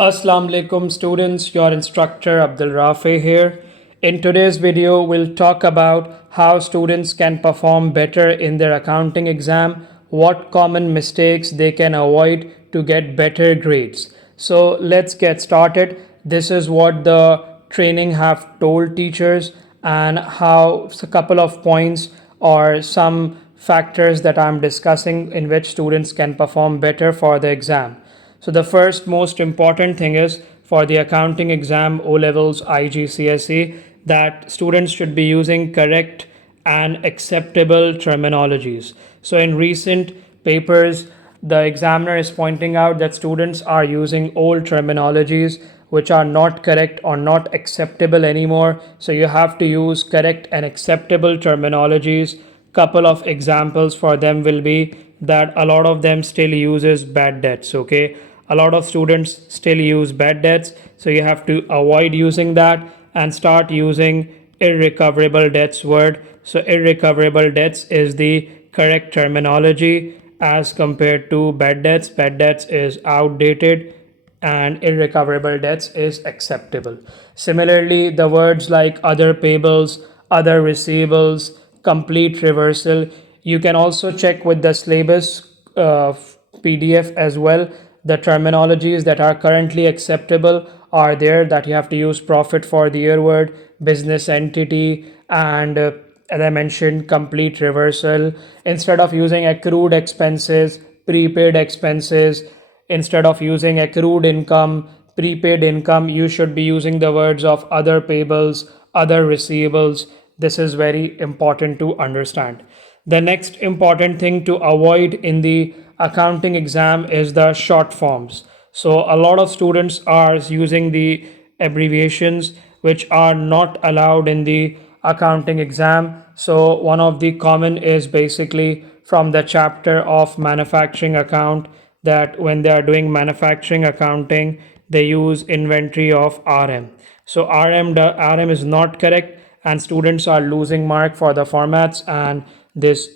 Assalamu alaikum students, your instructor Abdul Rafi here. In today's video, we'll talk about how students can perform better in their accounting exam, what common mistakes they can avoid to get better grades. So let's get started. This is what the training have told teachers and how a couple of points or some factors that I'm discussing in which students can perform better for the exam. So the first most important thing is for the accounting exam O Levels IGCSE that students should be using correct and acceptable terminologies. So in recent papers, the examiner is pointing out that students are using old terminologies which are not correct or not acceptable anymore. So you have to use correct and acceptable terminologies. Couple of examples for them will be that a lot of them still uses bad debts. Okay, a lot of students still use bad debts, so you have to avoid using that and start using irrecoverable debts word. So irrecoverable debts is the correct terminology as compared to bad debts. Bad debts is outdated and irrecoverable debts is acceptable. Similarly, the words like other payables, other receivables, complete reversal, you can also check with the syllabus PDF as well. The terminologies that are currently acceptable are there, that you have to use profit for the year word, business entity, and as I mentioned, complete reversal. Instead of using accrued expenses, prepaid expenses, instead of using accrued income, prepaid income, you should be using the words of other payables, other receivables. This is very important to understand. The next important thing to avoid in the accounting exam is the short forms. So a lot of students are using the abbreviations which are not allowed in the accounting exam. So one of the common is basically from the chapter of manufacturing account, that when they are doing manufacturing accounting, they use inventory of RM. So RM is not correct, and students are losing mark for the formats and this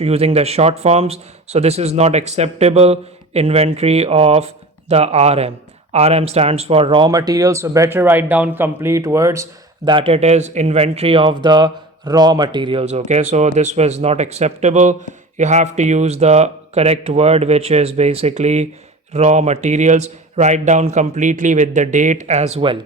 using the short forms. So this is not acceptable. Inventory of the RM. RM stands for raw materials. So better write down complete words that it is inventory of the raw materials. Okay, so this was not acceptable. You have to use the correct word, which is basically raw materials. Write down completely with the date as well.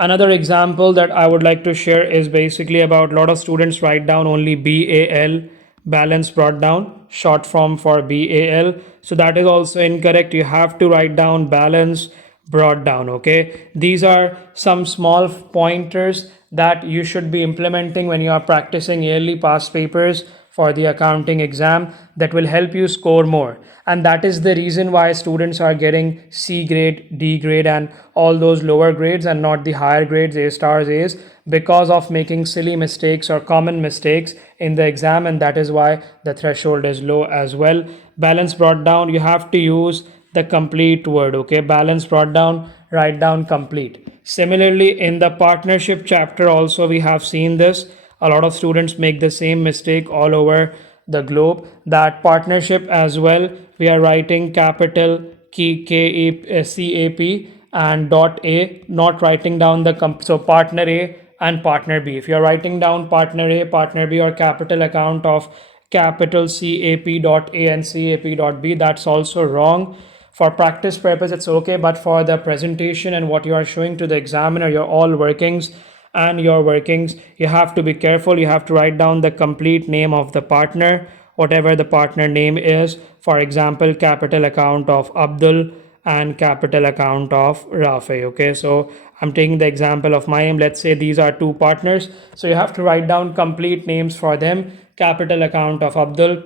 Another example that I would like to share is basically about a lot of students write down only BAL, balance brought down, short form for BAL. So that is also incorrect. You have to write down balance brought down. Okay, these are some small pointers that you should be implementing when you are practicing yearly past papers for the accounting exam, that will help you score more. And that is the reason why students are getting C grade, D grade, and all those lower grades and not the higher grades, A stars, A's, because of making silly mistakes or common mistakes in the exam, and that is why the threshold is low as well. Balance brought down, you have to use the complete word. Okay, balance brought down, write down complete. Similarly, in the partnership chapter also we have seen this. A lot of students make the same mistake all over the globe, that partnership as well, we are writing capital CAP and dot A, not writing down the so partner A and partner B. If you're writing down partner A, partner B, or capital account of capital CAP dot A and CAP dot B, that's also wrong. For practice purpose it's okay, but for the presentation and what you are showing to the examiner, your all workings and your workings, you have to be careful. You have to write down the complete name of the partner, whatever the partner name is. For example, capital account of Abdul and capital account of Rafi. Okay, so I'm taking the example of my name. Let's say these are two partners, so you have to write down complete names for them: capital account of Abdul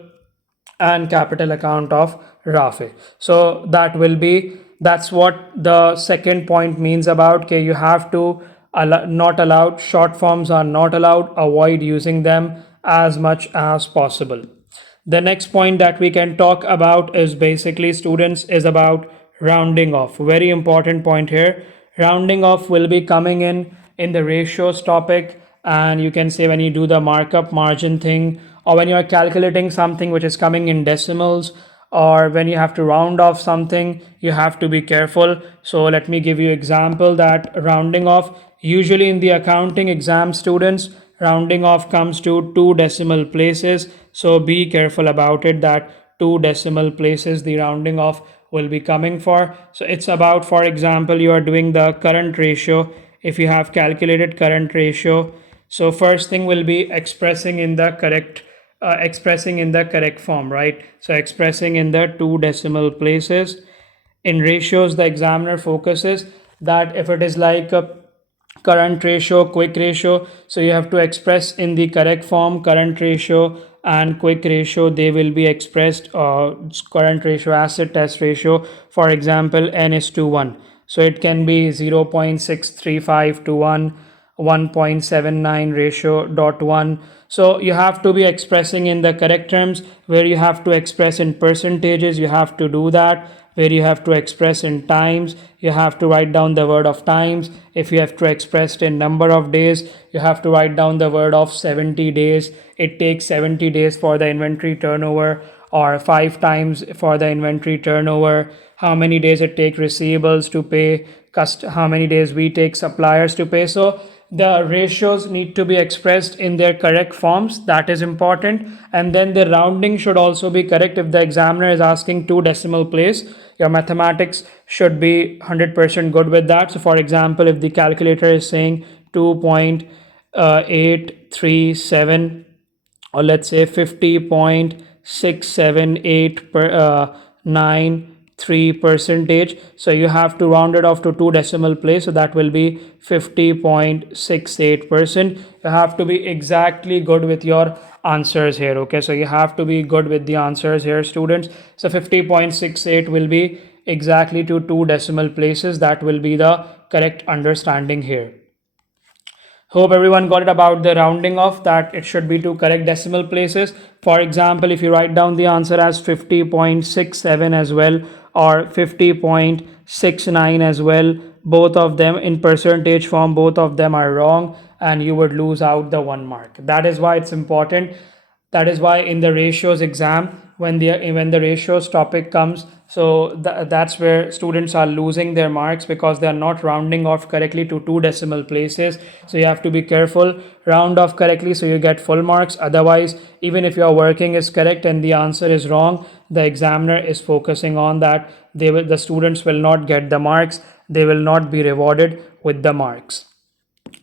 and capital account of Rafi. So that's what the second point means about. Okay, you have to not allowed, short forms are not allowed, avoid using them as much as possible. The next point that we can talk about is basically students is about rounding off. Very important point here. Rounding off will be coming in the ratios topic, and you can say when you do the markup margin thing, or when you are calculating something which is coming in decimals, or when you have to round off something, you have to be careful. So let me give you example that rounding off, usually in the accounting exam, students, rounding off comes to 2 decimal places. So be careful about it, that 2 decimal places the rounding off will be coming for. So it's about, for example, you are doing the current ratio. If you have calculated current ratio, so first thing will be expressing in the correct form, right? So expressing in the 2 decimal places. In ratios, the examiner focuses that if it is like a current ratio, quick ratio, so you have to express in the correct form. Current ratio and quick ratio, they will be expressed, current ratio, acid test ratio, for example, n is to 1, so it can be 0.635 to 1, 1.79 ratio dot 1. So you have to be expressing in the correct terms. Where you have to express in percentages, you have to do that. Where you have to express in times, you have to write down the word of times. If you have to express in number of days, you have to write down the word of 70 days. It takes 70 days for the inventory turnover, or 5 times for the inventory turnover. How many days it take receivables to pay, how many days we take suppliers to pay. So the ratios need to be expressed in their correct forms, that is important. And then the rounding should also be correct. If the examiner is asking 2 decimal place, your mathematics should be 100% good with that. So for example, if the calculator is saying 2.837, or let's say 50.678 per 93 percentage, so you have to round it off to 2 decimal place, so that will be 50.68%. You have to be exactly good with your answers here. Okay, so you have to be good with the answers here, students. So 50.68 will be exactly to 2 decimal places. That will be the correct understanding here. Hope everyone got it about the rounding off, that it should be to correct decimal places. For example, if you write down the answer as 50.67 as well, or 50.69 as well, both of them in percentage form, both of them are wrong, and you would lose out the 1 mark. That is why it's important. That is why in the ratios exam, when the ratios topic comes, so that's where students are losing their marks, because they are not rounding off correctly to 2 decimal places. So you have to be careful, round off correctly so you get full marks. Otherwise, even if your working is correct and the answer is wrong, the examiner is focusing on that. The students will not get the marks, they will not be rewarded with the marks.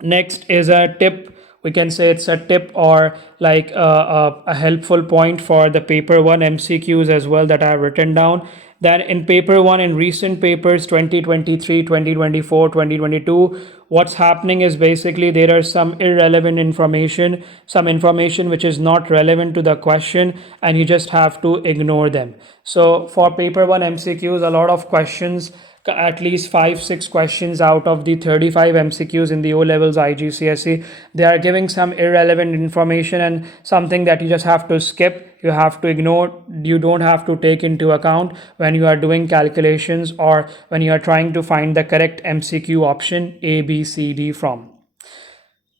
Next is a tip. We can say it's a tip, or like a helpful point for the paper 1 MCQs as well, that I have written down. That in paper 1, in recent papers 2023, 2024, 2022, what's happening is basically there are some irrelevant information, some information which is not relevant to the question, and you just have to ignore them. So for paper 1 MCQs, a lot of questions, at least 5-6 questions out of the 35 MCQs in the O Levels IGCSE, they are giving some irrelevant information and something that you just have to skip, you have to ignore, you don't have to take into account when you are doing calculations, or when you are trying to find the correct MCQ option A, B, C, D from.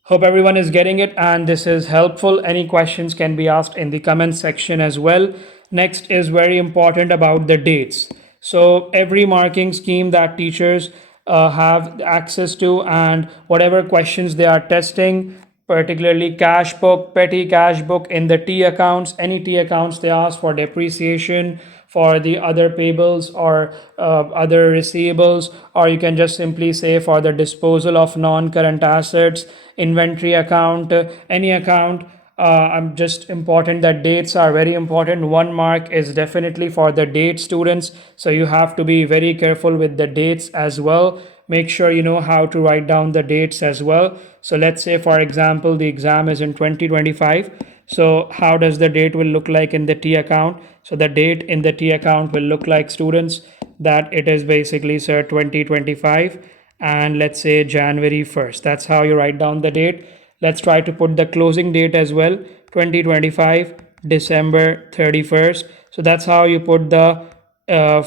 Hope everyone is getting it and this is helpful. Any questions can be asked in the comment section as well. Next is very important about the dates. So every marking scheme that teachers have access to, and whatever questions they are testing, particularly cash book, petty cash book, in the T accounts, any T accounts they ask for depreciation, for the other payables, or other receivables, or you can just simply say for the disposal of non-current assets, inventory account, any account. I'm just important that dates are very important. 1 mark is definitely for the date, students, so you have to be very careful with the dates as well. Make sure you know how to write down the dates as well. So let's say, for example, the exam is in 2025. So how does the date will look like in the T account? So the date in the T account will look like, students, that it is basically, sir, 2025, and let's say January 1st. That's how you write down the date. Let's try to put the closing date as well, 2025 December 31st. So that's how you put the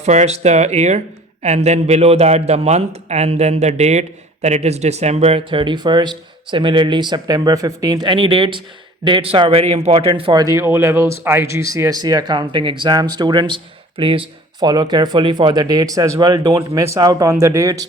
first the year, and then below that the month, and then the date, that it is December 31st. Similarly, September 15th. Any dates are very important for the O Levels IGCSE accounting exam, students. Please follow carefully for the dates as well. Don't miss out on the dates.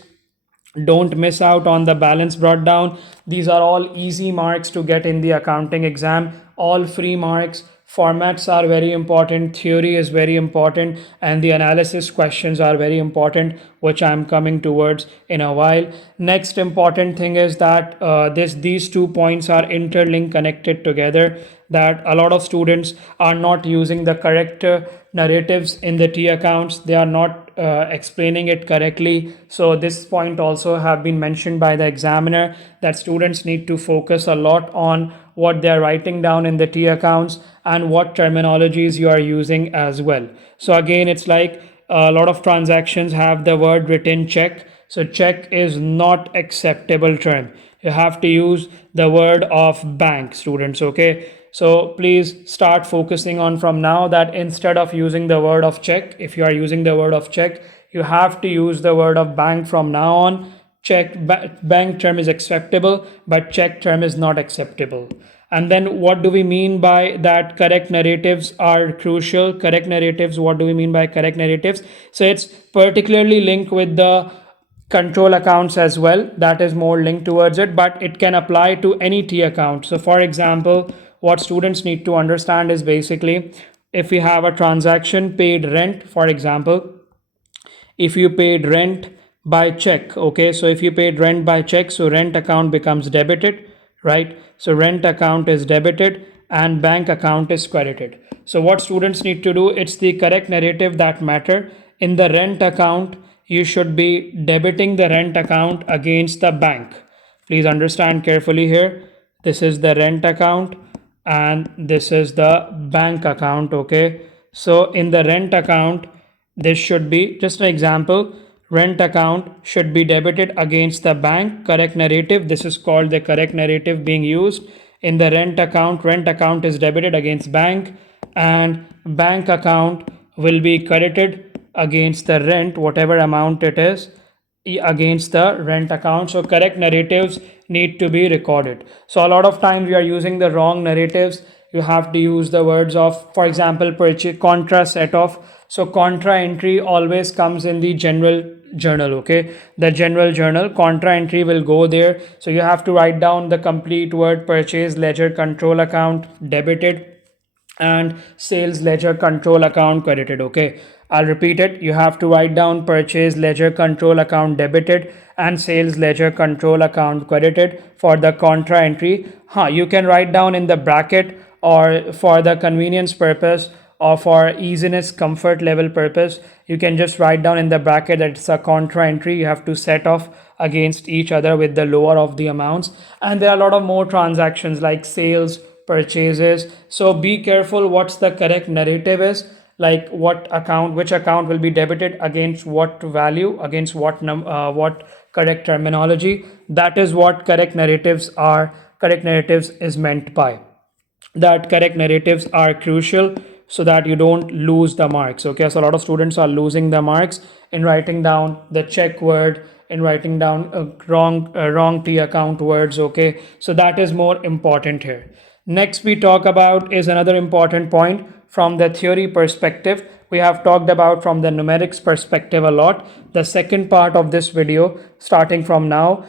Don't miss out on the balance brought down. These are all easy marks to get in the accounting exam, all free marks. Formats are very important, theory is very important, and the analysis questions are very important, which I'm coming towards in a while. Next important thing is that these 2 points are interlinked, connected together, that a lot of students are not using the correct narratives in the T accounts. They are not explaining it correctly. So this point also have been mentioned by the examiner, that students need to focus a lot on what they are writing down in the T accounts and what terminologies you are using as well. So again, it's like a lot of transactions have the word written check. So check is not acceptable term. You have to use the word of bank, students. Okay, so please start focusing on from now that instead of using the word of check, if you are using the word of check, you have to use the word of bank from now on. Bank term is acceptable, but check term is not acceptable. And then what do we mean by that correct narratives are crucial? Correct narratives, what do we mean by correct narratives? So it's particularly linked with the control accounts as well, that is more linked towards it, but it can apply to any T account. So for example, what students need to understand is basically, if we have a transaction paid rent, for example, if you paid rent by check, okay, so if you paid rent by check, so rent account becomes debited, right? So rent account is debited and bank account is credited. So what students need to do, it's the correct narrative that matter. In the rent account, you should be debiting the rent account against the bank. Please understand carefully here. This is the rent account and this is the bank account. Okay, so in the rent account, this should be just an example. Rent account should be debited against the bank. Correct narrative, this is called the correct narrative being used. In the rent account is debited against bank, and bank account will be credited against the rent, whatever amount it is, against the rent account. So correct narratives need to be recorded. So a lot of times we are using the wrong narratives. You have to use the words of, for example, purchase contra set off. So contra entry always comes in the general journal. Okay, the general journal contra entry will go there. So you have to write down the complete word: purchase ledger control account debited and sales ledger control account credited. Okay, I'll repeat it. You have to write down purchase ledger control account debited and sales ledger control account credited for the contra entry. You can write down in the bracket, or for the convenience purpose or for easiness comfort level purpose, you can just write down in the bracket that it's a contra entry. You have to set off against each other with the lower of the amounts. And there are a lot of more transactions like sales, purchases. So be careful what's the correct narrative is, like which account will be debited against what value, against what correct terminology. That is what correct narratives are. Correct narratives is meant by that. Correct narratives are crucial so that you don't lose the marks. Okay, so a lot of students are losing the marks in writing down the check word, in writing down wrong T account words. Okay, so that is more important here. Next we talk about is another important point from the theory perspective. We have talked about from the numerics perspective a lot. The second part of this video, starting from now,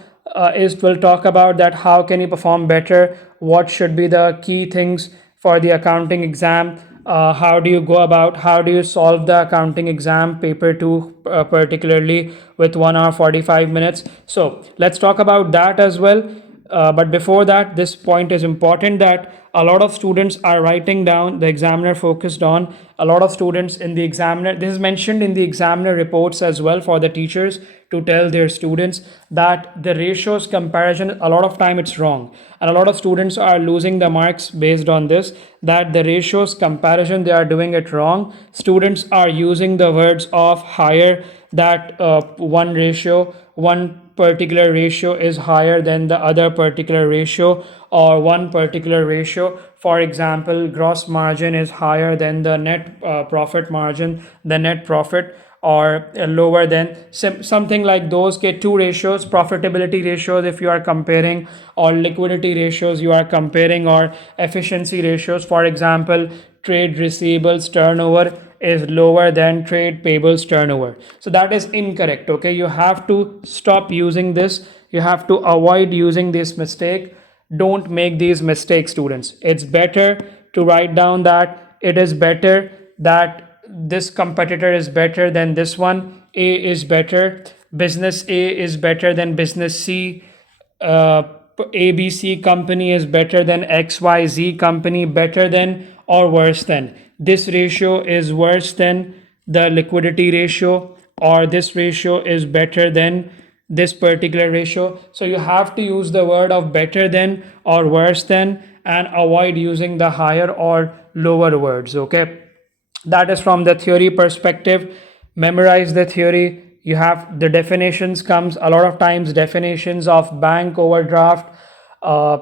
is we'll talk about that how can you perform better, what should be the key things for the accounting exam, how do you go about, how do you solve the accounting exam paper 2, particularly with 1 hour 45 minutes. So let's talk about that as well. But before that, this point is important, that a lot of students are writing down, the examiner focused on a lot of students in the examiner, this is mentioned in the examiner reports as well, for the teachers to tell their students that the ratios comparison, a lot of time it's wrong, and a lot of students are losing the marks based on this, that the ratios comparison, they are doing it wrong. Students are using the words of higher, that one particular ratio is higher than the other particular ratio, or one particular ratio, for example, gross margin is higher than the net profit margin, the net profit, or lower than something like those. Two ratios, profitability ratios if you are comparing, or liquidity ratios you are comparing, or efficiency ratios, for example, trade receivables turnover is lower than trade payables turnover. So that is incorrect. Okay, you have to stop using this. You have to avoid using this mistake. Don't make these mistakes, students. It's better to write down that it is better that this competitor is better than this one. A is better. Business A is better than business C. uh, ABC company is better than XYZ company, better than or worse than. This ratio is worse than the liquidity ratio, or this ratio is better than this particular ratio. So you have to use the word of better than or worse than and avoid using the higher or lower words. Okay, that is from the theory perspective. Memorize the theory. You have the definitions comes a lot of times, definitions of bank overdraft, uh,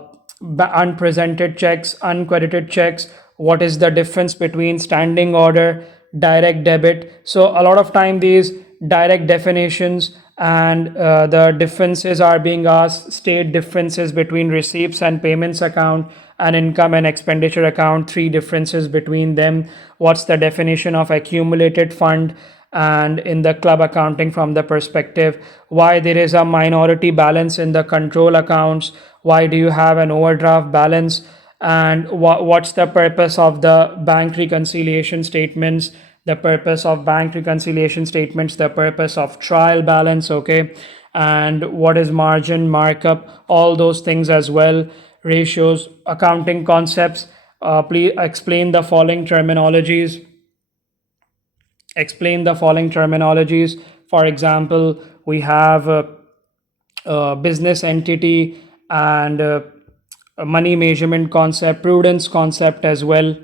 unpresented checks, uncredited checks, what is the difference between standing order, direct debit. So a lot of time these direct definitions and the differences are being asked. State differences between receipts and payments account and income and expenditure account, three differences between them. What's the definition of accumulated fund? And in the club accounting, from the perspective why there is a minority balance in the control accounts, why do you have an overdraft balance, and what's the purpose of the bank reconciliation statements, the purpose of bank reconciliation statements, the purpose of trial balance. Okay, and what is margin, markup, all those things as well. Ratios, accounting concepts. Please explain the following terminologies. For example, we have business entity and money measurement concept, prudence concept as well.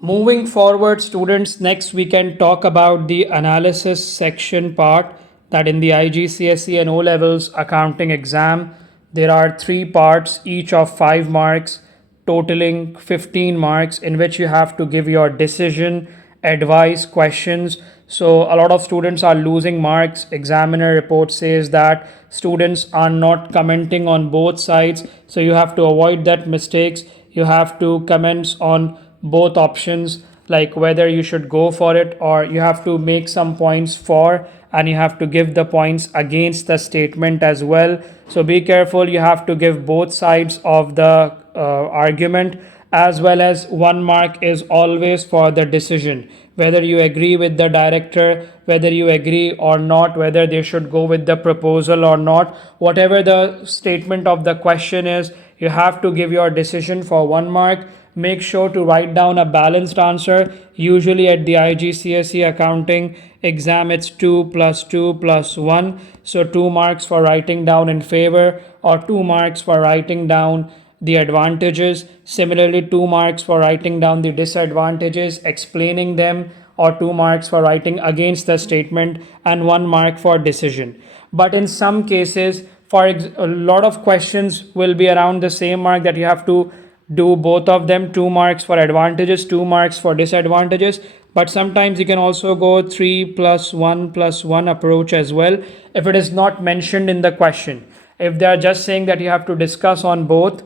Moving forward, students, next we can talk about the analysis section part, that in the IGCSE and O levels accounting exam, there are three parts, each of 5 marks, totaling 15 marks, in which you have to give your decision, advice, questions. So a lot of students are losing marks. Examiner report says that students are not commenting on both sides. So you have to avoid that mistakes. You have to comment on both options, like whether you should go for it, or you have to make some points for and you have to give the points against the statement as well. So be careful, you have to give both sides of the argument, as well as 1 mark is always for the decision, whether you agree with the director, whether you agree or not, whether they should go with the proposal or not. Whatever the statement of the question is, you have to give your decision for 1 mark. Make sure to write down a balanced answer. Usually at the IGCSE accounting exam, it's 2 plus 2 plus 1. So 2 marks for writing down in favor, or 2 marks for writing down the advantages. Similarly, 2 marks for writing down the disadvantages, explaining them, or 2 marks for writing against the statement, and 1 mark for decision. But in some cases, a lot of questions will be around the same mark, that you have to do both of them, 2 marks for advantages, 2 marks for disadvantages. But sometimes you can also go 3 plus 1 approach as well, if it is not mentioned in the question. If they are just saying that you have to discuss on both,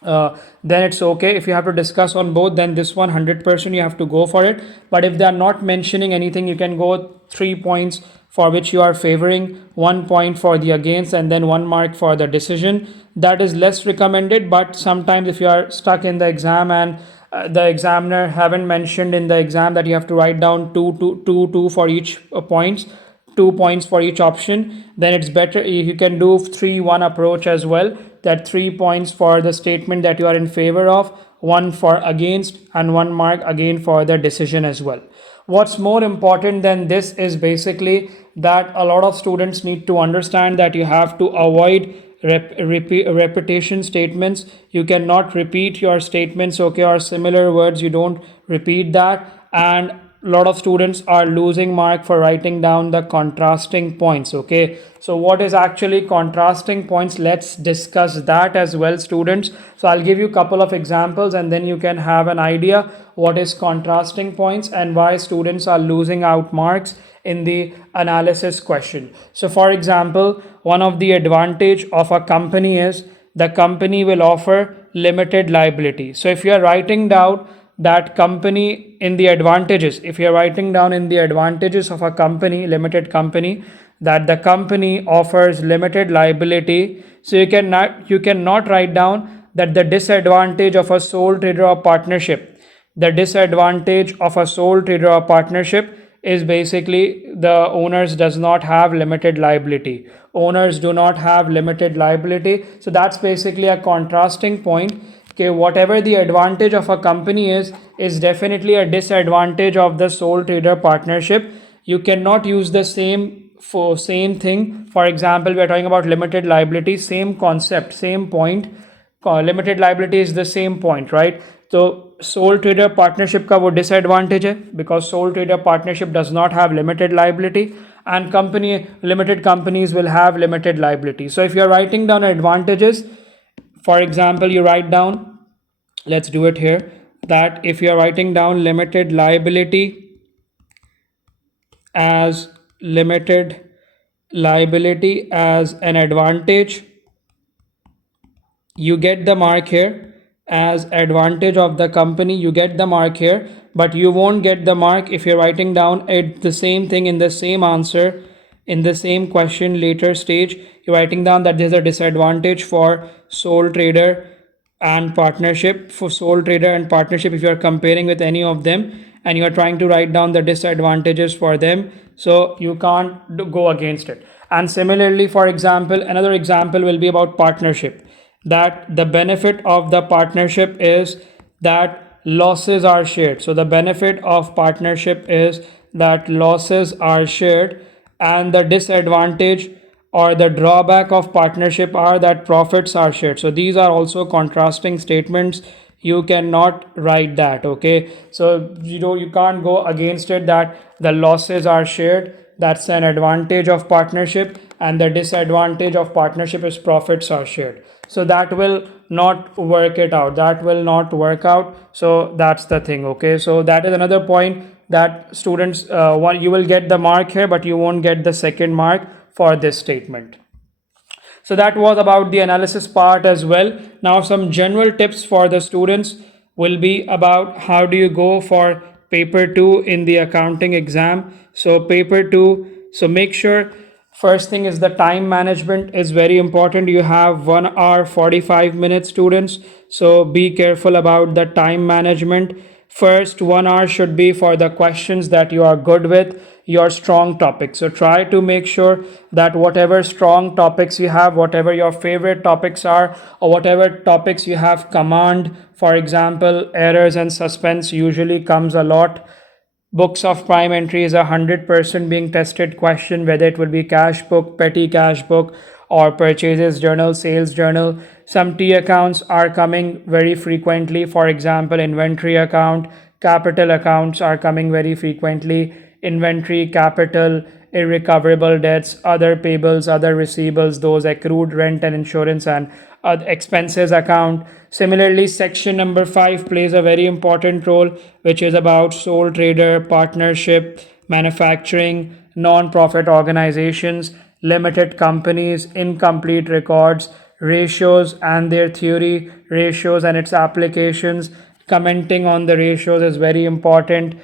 then it's okay. If you have to discuss on both, then this 100% you have to go for it. But if they are not mentioning anything, you can go 3 points for which you are favoring, 1 point for the against, and then 1 mark for the decision. That is less recommended. But sometimes if you are stuck in the exam and the examiner haven't mentioned in the exam that you have to write down two for each points, 2 points for each option, then it's better you can do 3-1 approach as well, that 3 points for the statement that you are in favor of, 1 for against, and 1 mark again for the decision as well. What's more important than this is basically that a lot of students need to understand that you have to avoid repetition statements. You cannot repeat your statements, okay, or similar words, you don't repeat that. And a lot of students are losing mark for writing down the contrasting points. Okay, so what is actually contrasting points? Let's discuss that as well, students. So I'll give you a couple of examples, and then you can have an idea what is contrasting points and why students are losing out marks in the analysis question. So for example, one of the advantage of a company is the company will offer limited liability. So if you are writing down that company in the advantages. If you're writing down in the advantages of a company, limited company, that the company offers limited liability, so you cannot write down that the disadvantage of a sole trader or partnership. The disadvantage of a sole trader or partnership is basically the owners does not have limited liability. Owners do not have limited liability. So that's basically a contrasting point. Okay, whatever the advantage of a company is definitely a disadvantage of the sole trader partnership. You cannot use the same thing. For example, we are talking about limited liability, same concept, same point. Limited liability is the same point, right? तो soul trader partnership का वो disadvantage है because soul trader partnership does not have limited liability and company limited companies will have limited liability. So if you are writing down advantages, for example, you write down, let's do it here, that if you are writing down limited liability as an advantage, you get the mark here. As advantage of the company, you get the mark here, but you won't get the mark if you're writing down the same thing in the same answer, in the same question later stage. You're writing down that there's a disadvantage for sole trader and partnership. For sole trader and partnership, if you're comparing with any of them and you're trying to write down the disadvantages for them, so you can't go against it. And similarly, for example, another example will be about partnership, that the benefit of the partnership is that losses are shared. So the benefit of partnership is that losses are shared, and the disadvantage or the drawback of partnership are that profits are shared. So these are also contrasting statements. You cannot write that, okay? So you can't go against it, that the losses are shared, that's an advantage of partnership, and the disadvantage of partnership is profits are shared. So that will not work it out, that will not work out. So that's the thing, okay? So that is another point, that students, you will get the mark here, but you won't get the second mark for this statement. So that was about the analysis part as well. Now some general tips for the students will be about how do you go for paper 2 in the accounting exam. So paper 2, so make sure, first thing is the time management is very important. You have 1 hour 45 minutes, students, so be careful about the time management. First 1 hour should be for the questions that you are good with, your strong topics. So try to make sure that whatever strong topics you have, whatever your favorite topics are, or whatever topics you have command, for example, errors and suspense usually comes a lot. Books of prime entry is 100% being tested question, whether it will be cash book, petty cash book, or purchases journal, sales journal. Some T accounts are coming very frequently. For example, inventory account, capital accounts are coming very frequently. Inventory, capital, irrecoverable debts, other payables, other receivables, those accrued rent and insurance and expenses account. Similarly, section number 5 plays a very important role, which is about sole trader, partnership, manufacturing, non-profit organizations, limited companies, incomplete records, ratios and their theory, ratios and its applications. Commenting on the ratios is very important.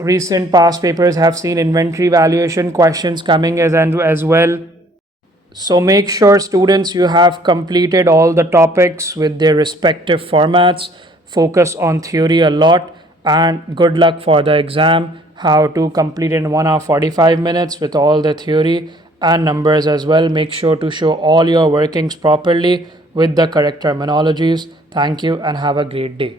Recent past papers have seen inventory valuation questions coming as well. So make sure, students, you have completed all the topics with their respective formats. Focus on theory a lot, and good luck for the exam. How to complete in 1 hour 45 minutes with all the theory and numbers as well. Make sure to show all your workings properly with the correct terminologies. Thank you and have a great day.